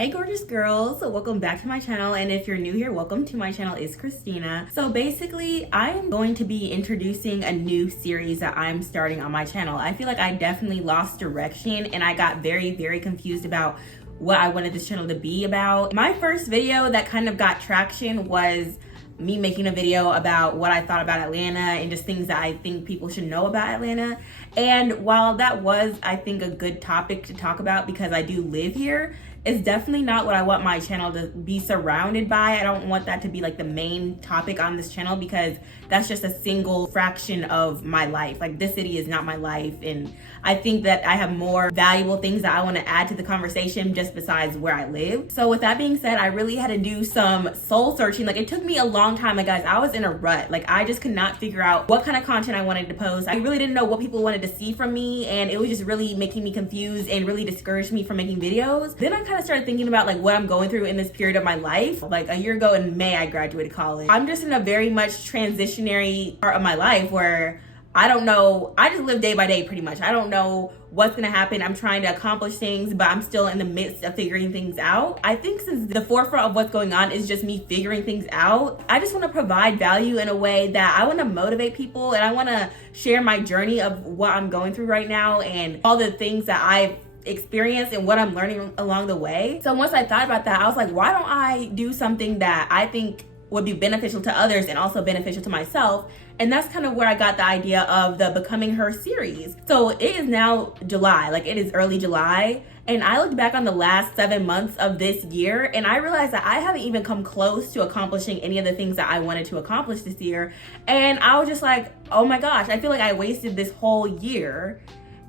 Hey gorgeous girls, welcome back to my channel, and if you're new here, welcome to my channel. It's Christina. So basically I am going to be introducing a new series that I'm starting on my channel. I feel like I definitely lost direction and I got very confused about what I wanted this channel to be about. My first video that kind of got traction was me making a video about what I thought about Atlanta and just things that I think people should know about Atlanta. And while that was, I think, a good topic to talk about because I do live here, it's definitely not what I want my channel to be surrounded by. I don't want that to be like the main topic on this channel because that's just a single fraction of my life. Like, this city is not my life, and I think that I have more valuable things that I want to add to the conversation just besides where I live. So with that being said, I really had to do some soul searching. Like, it took me a long time. Like, guys, I was in a rut. Like, I just could not figure out what kind of content I wanted to post. I really didn't know what people wanted to see from me, and it was just really making me confused and really discouraged me from making videos. Then I kind of started thinking about like what I'm going through in this period of my life. Like, a year ago in May, I graduated college. I'm just in a very much transitionary part of my life where I don't know, I just live day by day pretty much. I don't know what's gonna happen. I'm trying to accomplish things, but I'm still in the midst of figuring things out. I think since the forefront of what's going on is just me figuring things out, I just wanna provide value in a way that I wanna motivate people, and I wanna share my journey of what I'm going through right now and all the things that I've experienced and what I'm learning along the way. So once I thought about that, I was like, why don't I do something that I think would be beneficial to others and also beneficial to myself? And that's kind of where I got the idea of the Becoming Her series. So it is now July, like it is early July. And I looked back on the last 7 months of this year and I realized that I haven't even come close to accomplishing any of the things that I wanted to accomplish this year. And I was just like, oh my gosh, I feel like I wasted this whole year.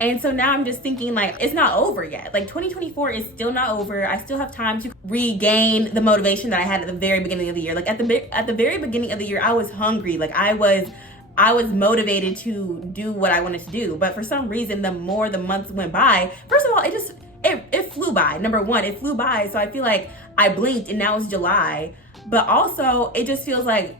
And so now I'm just thinking like, it's not over yet. Like 2024 is still not over. I still have time to regain the motivation that I had at the very beginning of the year. Like at the very beginning of the year, I was hungry. Like I was motivated to do what I wanted to do. But for some reason, the more the months went by, first of all, it flew by. Number one, it flew by. So I feel like I blinked and now it's July. But also it just feels like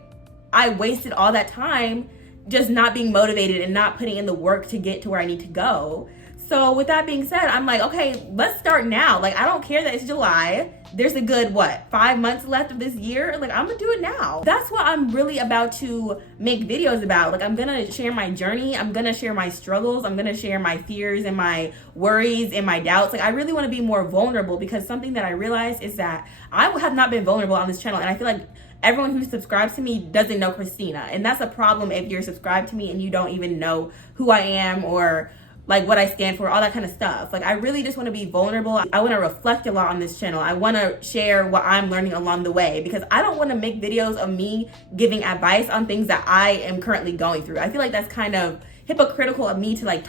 I wasted all that time just not being motivated and not putting in the work to get to where I need to go. So with that being said, I'm like, okay, let's start now. Like, I don't care that it's July. There's a good, 5 months left of this year? Like, I'm gonna do it now. That's what I'm really about to make videos about. Like, I'm gonna share my journey. I'm gonna share my struggles. I'm gonna share my fears and my worries and my doubts. Like, I really wanna be more vulnerable because something that I realized is that I have not been vulnerable on this channel. And I feel like everyone who subscribes to me doesn't know Christina. And that's a problem if you're subscribed to me and you don't even know who I am or like what I stand for, all that kind of stuff. Like, I really just want to be vulnerable. I want to reflect a lot on this channel. I want to share what I'm learning along the way because I don't want to make videos of me giving advice on things that I am currently going through. I feel like that's kind of hypocritical of me to like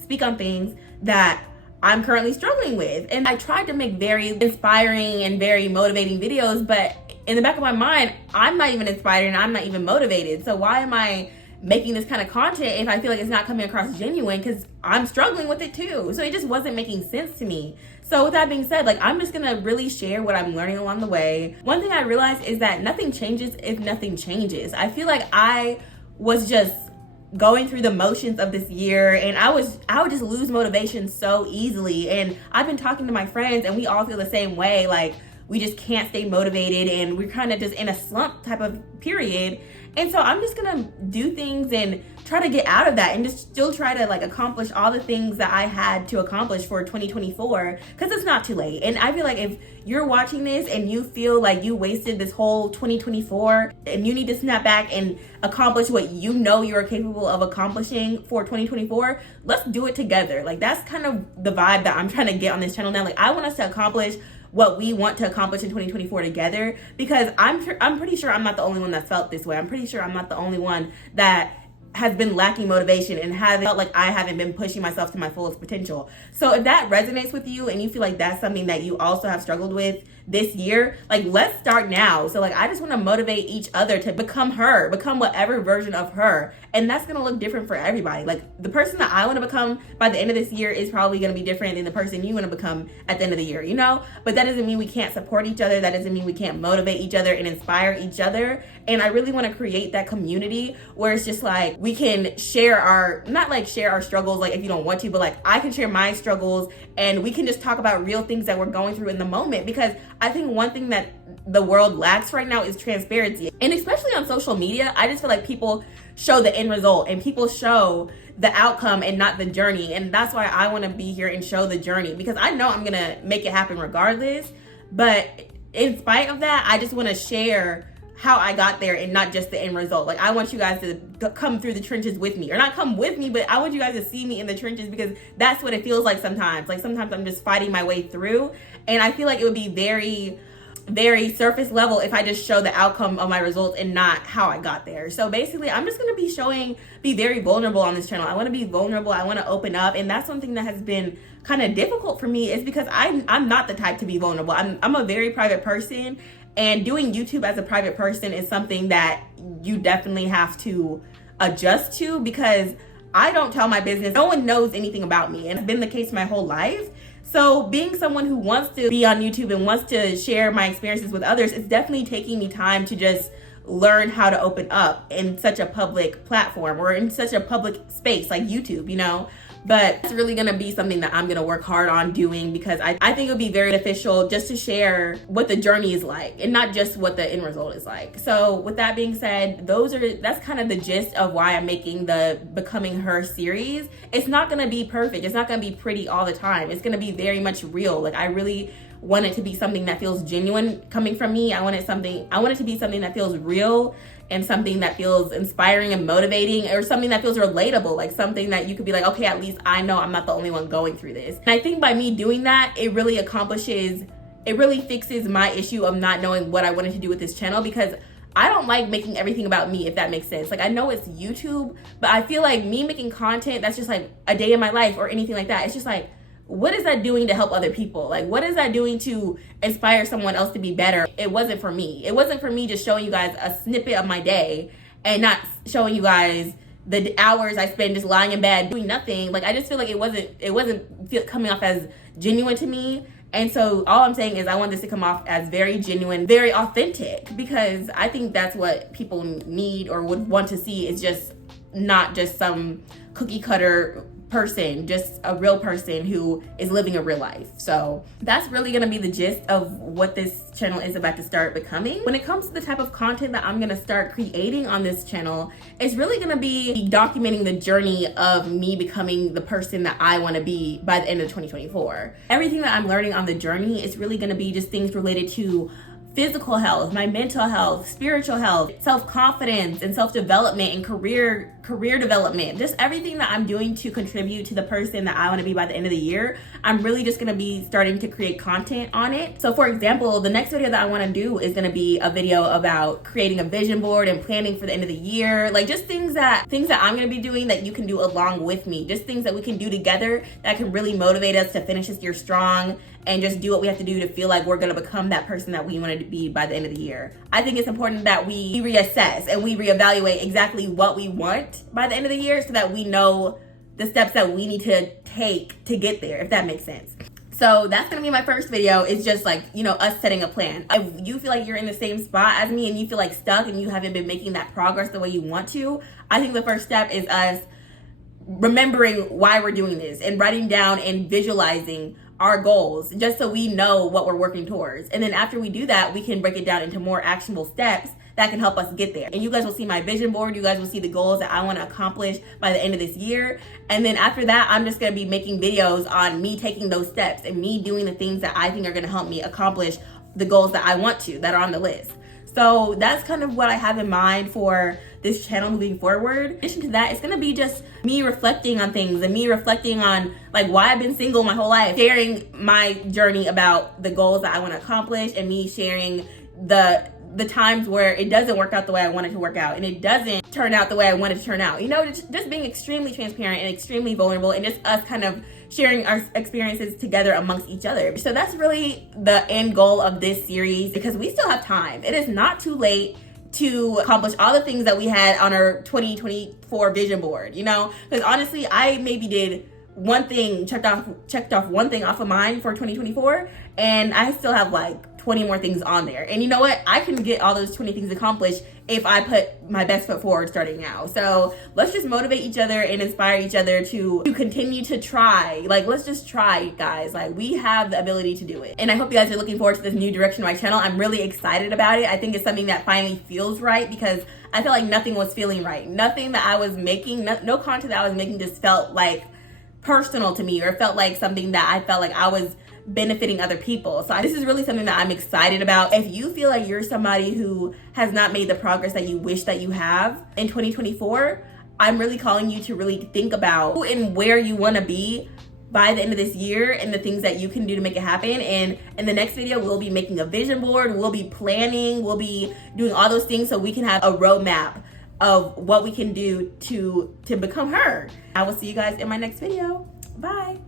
speak on things that I'm currently struggling with. And I tried to make very inspiring and very motivating videos, but in the back of my mind, I'm not even inspired and I'm not even motivated. So why am I making this kind of content if I feel like it's not coming across genuine? Because I'm struggling with it too. So it just wasn't making sense to me. So with that being said, like, I'm just gonna really share what I'm learning along the way. One thing I realized is that nothing changes if nothing changes. I feel like I was just going through the motions of this year and I would just lose motivation so easily. And I've been talking to my friends and we all feel the same way. Like, we just can't stay motivated and we're kind of just in a slump type of period. And so I'm just gonna do things and try to get out of that and just still try to like accomplish all the things that I had to accomplish for 2024 because it's not too late. And I feel like if you're watching this and you feel like you wasted this whole 2024 and you need to snap back and accomplish what you know you're capable of accomplishing for 2024, let's do it together. Like, that's kind of the vibe that I'm trying to get on this channel now. Like, I want us to accomplish what we want to accomplish in 2024 together because I'm pretty sure I'm not the only one that felt this way. I'm pretty sure I'm not the only one that has been lacking motivation and haven't felt like I haven't been pushing myself to my fullest potential. So if that resonates with you and you feel like that's something that you also have struggled with this year, like, let's start now. So like, I just want to motivate each other to become whatever version of her. And that's going to look different for everybody. Like, the person that I want to become by the end of this year is probably going to be different than the person you want to become at the end of the year, you know? But that doesn't mean we can't support each other. That doesn't mean we can't motivate each other and inspire each other. And I really want to create that community where it's just like, we can share our, not like share our struggles, like if you don't want to, but like I can share my struggles and we can just talk about real things that we're going through in the moment. Because I think one thing that the world lacks right now is transparency. And especially on social media, I just feel like people show the end result and people show the outcome and not the journey. And that's why I want to be here and show the journey, because I know I'm gonna make it happen regardless. But in spite of that, I just want to share how I got there and not just the end result. Like I want you guys to come through the trenches with me, or not come with me, but I want you guys to see me in the trenches, because that's what it feels like sometimes. Like sometimes I'm just fighting my way through, and I feel like it would be very surface level if I just show the outcome of my results and not how I got there. So basically, I'm just gonna be very vulnerable on this channel. I want to be vulnerable. I want to open up, and that's one thing that has been kind of difficult for me, is because I'm not the type to be vulnerable. I'm a very private person, and doing YouTube as a private person is something that you definitely have to adjust to, because I don't tell my business. No one knows anything about me, and it's been the case my whole life. So being someone who wants to be on YouTube and wants to share my experiences with others, it's definitely taking me time to just learn how to open up in such a public platform or in such a public space like YouTube, you know? But it's really gonna be something that I'm gonna work hard on doing, because I think it would be very beneficial just to share what the journey is like and not just what the end result is like. So with that being said, that's kind of the gist of why I'm making the Becoming Her series. It's not gonna be perfect. It's not gonna be pretty all the time. It's gonna be very much real. Like I really want it to be something that feels genuine coming from me. I want it to be something that feels real and something that feels inspiring and motivating, or something that feels relatable, like something that you could be like, okay, at least I know I'm not the only one going through this. And I think by me doing that, it really fixes my issue of not knowing what I wanted to do with this channel, because I don't like making everything about me, if that makes sense. Like I know it's YouTube, but I feel like me making content that's just like a day in my life or anything like that, it's just like, what is that doing to help other people? Like, what is that doing to inspire someone else to be better? It wasn't for me. It wasn't for me just showing you guys a snippet of my day and not showing you guys the hours I spend just lying in bed doing nothing. Like, I just feel like it wasn't coming off as genuine to me. And so all I'm saying is I want this to come off as very genuine, very authentic, because I think that's what people need or would want to see, is just not just some cookie cutter person, just a real person who is living a real life. So that's really gonna be the gist of what this channel is about to start becoming. When it comes to the type of content that I'm gonna start creating on this channel, it's really gonna be documenting the journey of me becoming the person that I wanna be by the end of 2024. Everything that I'm learning on the journey is really gonna be just things related to physical health, my mental health, spiritual health, self-confidence and self-development and career development. Just everything that I'm doing to contribute to the person that I want to be by the end of the year. I'm really just going to be starting to create content on it. So for example, the next video that I want to do is going to be a video about creating a vision board and planning for the end of the year. Like just things that I'm going to be doing that you can do along with me. Just things that we can do together that can really motivate us to finish this year strong and just do what we have to do to feel like we're gonna become that person that we wanted to be by the end of the year. I think it's important that we reassess and we reevaluate exactly what we want by the end of the year, so that we know the steps that we need to take to get there, if that makes sense. So that's gonna be my first video. It's just like, you know, us setting a plan. If you feel like you're in the same spot as me and you feel like stuck and you haven't been making that progress the way you want to, I think the first step is us remembering why we're doing this and writing down and visualizing our goals, just so we know what we're working towards. And then after we do that, we can break it down into more actionable steps that can help us get there. And you guys will see my vision board. You guys will see the goals that I want to accomplish by the end of this year. And then after that, I'm just going to be making videos on me taking those steps and me doing the things that I think are going to help me accomplish the goals that I want to, that are on the list. So that's kind of what I have in mind for this channel moving forward. In addition to that, it's gonna be just me reflecting on things and me reflecting on like why I've been single my whole life, sharing my journey about the goals that I want to accomplish, and me sharing the times where it doesn't work out the way I want it to work out and it doesn't turn out the way I want it to turn out. You know, just being extremely transparent and extremely vulnerable, and just us kind of sharing our experiences together amongst each other. So that's really the end goal of this series, because we still have time. It is not too late to accomplish all the things that we had on our 2024 vision board, you know? Because honestly, I maybe did one thing, checked off one thing off of mine for 2024, and I still have like 20 more things on there. And you know what? I can get all those 20 things accomplished if I put my best foot forward starting now. So let's just motivate each other and inspire each other to continue to try. Like, let's just try, guys. Like, we have the ability to do it. And I hope you guys are looking forward to this new direction of my channel. I'm really excited about it. I think it's something that finally feels right, because I feel like nothing was feeling right. Nothing that I was making, no content that I was making just felt like personal to me, or felt like something that I felt like I was benefiting other people. So this is really something that I'm excited about. If you feel like you're somebody who has not made the progress that you wish that you have in 2024, I'm really calling you to really think about who and where you want to be by the end of this year, and the things that you can do to make it happen. And in the next video, we'll be making a vision board, we'll be planning, we'll be doing all those things so we can have a roadmap of what we can do to become her. I will see you guys in my next video. Bye.